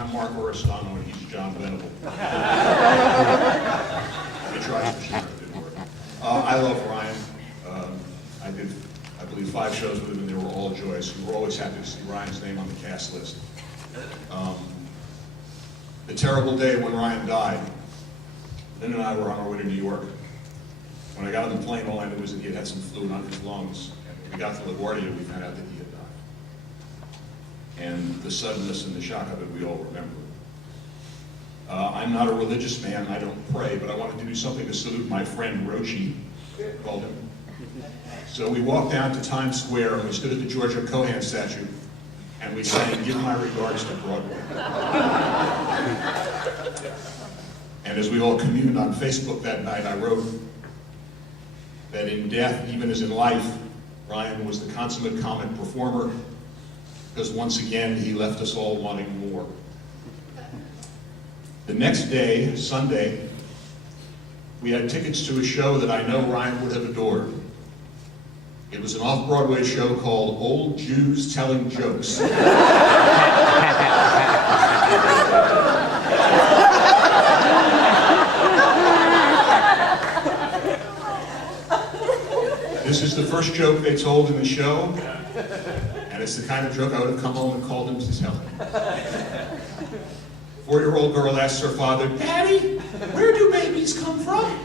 I'm Mark Oristano and he's John Venable. I tried for sure, it didn't work. I love Ryan. I did, I believe, 5 shows with him and they were all joyous. We were always happy to see Ryan's name on the cast list. The terrible day when Ryan died, Lynn and I were on our way to New York. When I got on the plane, all I knew was that he had some fluid on his lungs. And when we got to LaGuardia, we found out that he had died. And the suddenness and the shock of it, we all remember. I'm not a religious man, I don't pray, but I wanted to do something to salute my friend Roach, called him. So we walked down to Times Square and we stood at the Georgia Cohan statue and we sang "Give My Regards to Broadway." And as we all communed on Facebook that night, I wrote that in death, even as in life, Ryan was the consummate comic performer, because once again, he left us all wanting more. The next day, Sunday, we had tickets to a show that I know Ryan would have adored. It was an off-Broadway show called Old Jews Telling Jokes. This is the first joke they told in the show, and it's the kind of joke I would have come home and called him to tell him. 4-year-old girl asks her father, "Daddy, where do babies come from?"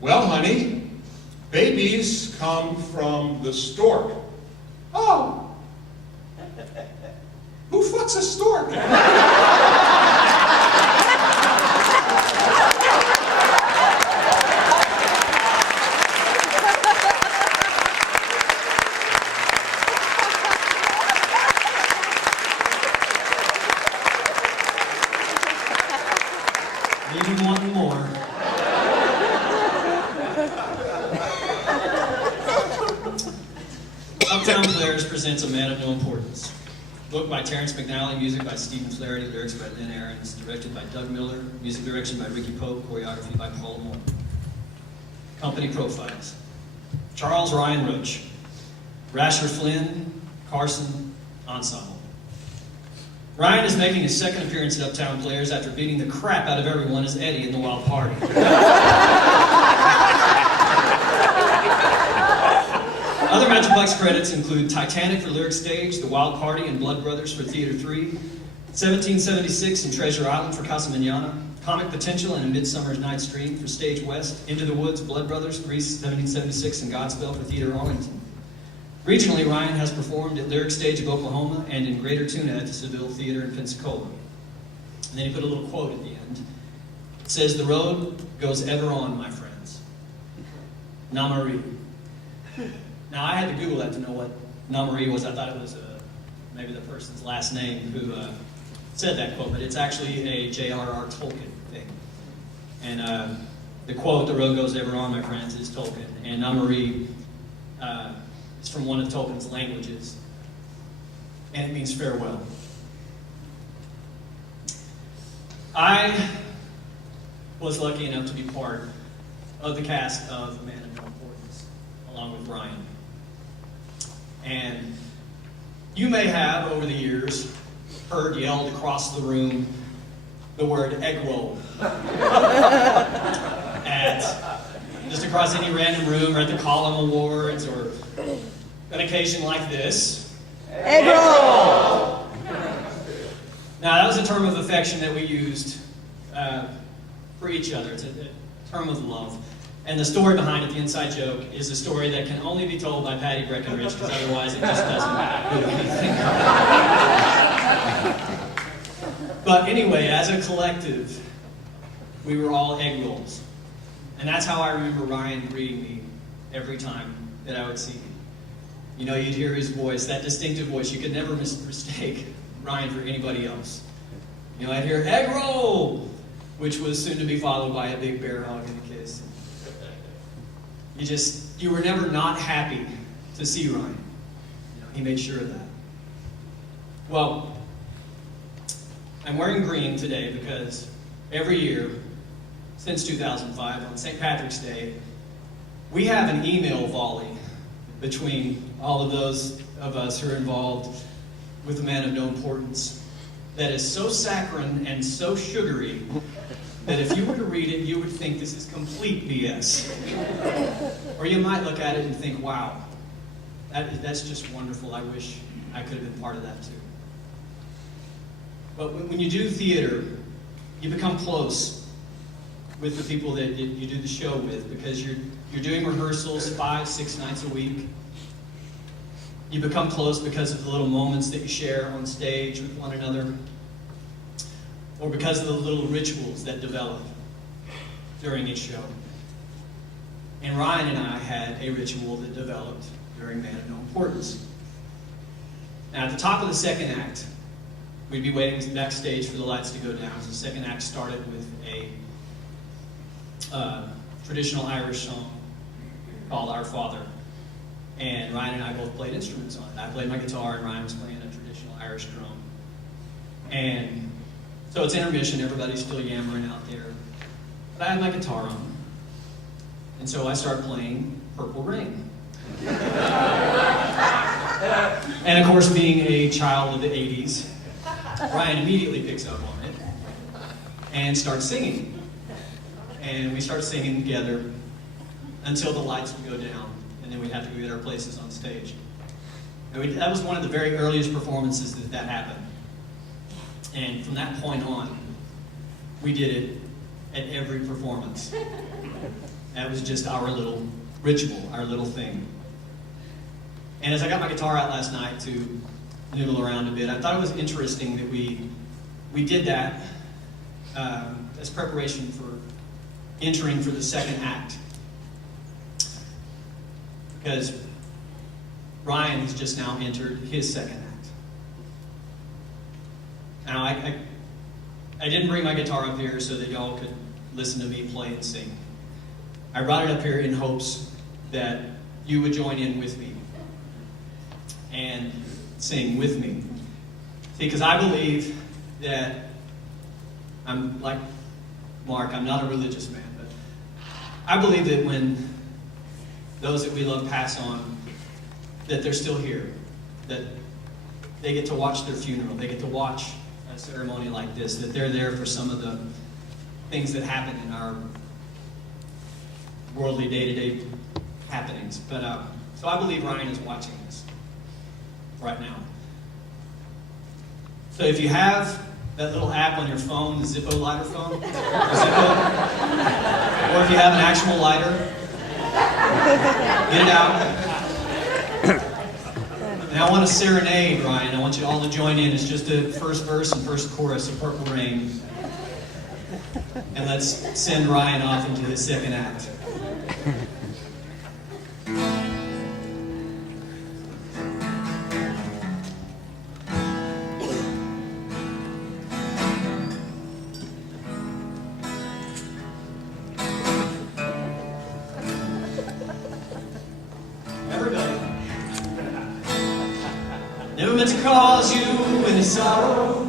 Well, honey, babies come from the stork." "Oh, who fucks a stork?" Maybe one more. Uptown Players presents A Man of No Importance. Book by Terrence McNally, music by Stephen Flaherty, lyrics by Lynn Ahrens, directed by Doug Miller, music direction by Ricky Pope, choreography by Paul Moore. Company profiles. Charles Ryan Roach. Rasher Flynn, Carson, Ensemble. Ryan is making his second appearance at Uptown Players after beating the crap out of everyone as Eddie in The Wild Party. Other Metroplex credits include Titanic for Lyric Stage, The Wild Party and Blood Brothers for Theater 3, 1776 and Treasure Island for Casa Manana, Comic Potential and A Midsummer's Night's Dream for Stage West, Into the Woods, Blood Brothers, Grease, 1776 and Godspell for Theater Arlington. Regionally, Ryan has performed at Lyric Stage of Oklahoma and in Greater Tuna at the Seville Theater in Pensacola. And then he put a little quote at the end. It says, "The road goes ever on, my friends. Namari." Now, I had to Google that to know what Namari was. I thought it was maybe the person's last name who said that quote, but it's actually a J.R.R. Tolkien thing. And the quote, "The road goes ever on, my friends," is Tolkien. And Namari is from one of Tolkien's languages, and it means farewell. I was lucky enough to be part of the cast of A Man of No Importance, along with Ryan. And you may have, over the years, heard yelled across the room the word "egg roll" at just across any random room, or at the Column Awards, or an occasion like this. Egg roll! Now, that was a term of affection that we used for each other. It's a term of love. And the story behind it, the inside joke, is a story that can only be told by Patty Breckenridge, because otherwise it just doesn't do anything. But anyway, as a collective, we were all egg rolls. And that's how I remember Ryan greeting me every time that I would see him. You know, you'd hear his voice, that distinctive voice. You could never mistake Ryan for anybody else. You know, I'd hear "egg roll," which was soon to be followed by a big bear hug and a kiss. You were never not happy to see Ryan. You know, he made sure of that. Well, I'm wearing green today because every year, since 2005, on St. Patrick's Day, we have an email volley between all of those of us who are involved with a man of no importance that is so saccharine and so sugary that if you were to read it, you would think this is complete BS. Or you might look at it and think, wow, that's just wonderful. I wish I could have been part of that too. But when you do theater, you become close with the people that you do the show with, because you're doing rehearsals 5-6 nights a week. You become close because of the little moments that you share on stage with one another, or because of the little rituals that develop during each show. And Ryan and I had a ritual that developed during Man of No Importance. Now, at the top of the second act, we'd be waiting backstage for the lights to go down. So the second act started with a traditional Irish song called Our Father. And Ryan and I both played instruments on it. I played my guitar, and Ryan was playing a traditional Irish drum. And so it's intermission, everybody's still yammering out there. But I had my guitar on. And so I start playing Purple Rain. And of course, being a child of the 80s, Ryan immediately picks up on it and starts singing. And we start singing together until the lights would go down, and then we'd have to go get our places on stage. That was one of the very earliest performances that happened. And from that point on, we did it at every performance. That was just our little ritual, our little thing. And as I got my guitar out last night to noodle around a bit, I thought it was interesting that we did that as preparation for entering for the second act. Because Ryan has just now entered his second act. Now, I didn't bring my guitar up here so that y'all could listen to me play and sing. I brought it up here in hopes that you would join in with me and sing with me. See, because I believe that, I'm like Mark, I'm not a religious man, but I believe that when those that we love pass on, that they're still here, that they get to watch their funeral, they get to watch a ceremony like this, that they're there for some of the things that happen in our worldly day-to-day happenings. But so I believe Ryan is watching this right now. So if you have that little app on your phone, the Zippo lighter phone, Zippo, or if you have an actual lighter, get it out. And I want to serenade Ryan. I want you all to join in. It's just the first verse and first chorus of Purple Rain. And let's send Ryan off into his second act. Never meant to cause you any sorrow.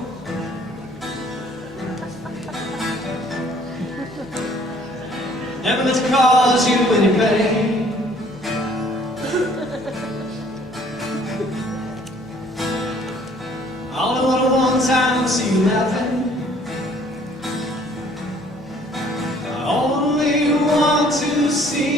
Never meant to cause you any pain. I only want to one time see you laughing. I only want to see